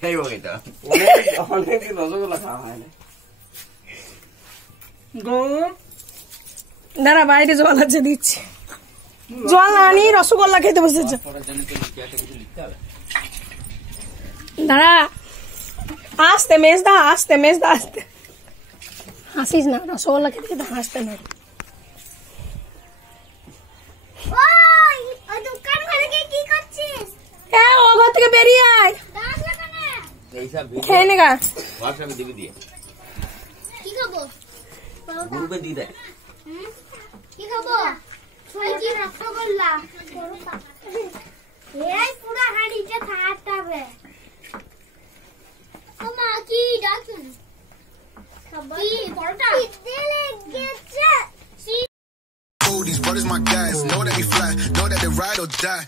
খাইব কিন্তু অনেকদিন রসগোল্লা খাওয়া হয় না। দাঁড়া বাইরে জল আছে দিচ্ছি, জল না নিয়ে রসগোল্লা খেতে বসেছে। দাঁড়া আসতে মেজদা, আসতে মেজদা, আসতে হাসিস না, রসগোল্লা খেতে খেতে হাসতে না। ও ঘর থেকে বেরিয়ে আয়, খেয়ে নেগা। হোয়াটসঅ্যাপে দিবি দিয়ে কি খাবো? গ্রুপে দিয়ে দেয়। কি খাবো? কি রসগোল্লা? এই পুরো হাঁড়িটা খাওয়াতে হবে। ও মা কি ডাকছেন? খাবো কি পরোটা? খিদে লেগেছে। These brothers my guys, know that we fly, know that they ride or die.